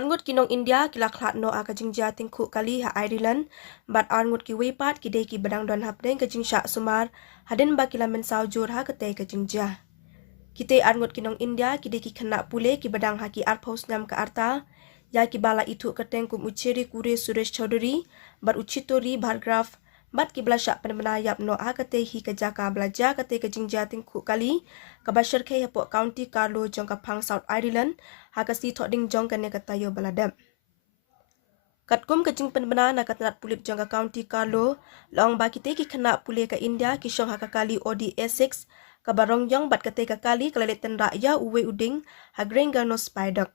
Ngut kinong India kila Khlad no akajing Iatyngkhuh kali ha Ireland, bat Ngut ki weipat ki dei ki badang don hapdeng kajing syak sumar, hadin ba kila Mynsaw jur ha katei kajing jah. Kite Ngut kinong India ki dei ki kena Pule ki badang ha ki arpos nyam ka arta, ya ki bala itu kateng kum ucheri kure Suresh Chaudhary, bat uchitori Bhargraf, bat ki blasyak penmenayap no ha katei hi kajaka belajar katei kajing Iatyngkhuh kali, kabashar kei hapok County Carlo jong kapang South Ireland, ha kasi thoding jong kane katayo baladam. Katkum kajing penbena na katanat pulip jong ka County Carlo, long ba kite ki kena Pule ka India ki syong ha kakali OD Essex, kabarong jong bat katei kakali kalaletan raya uwe uding ha greng gano spider.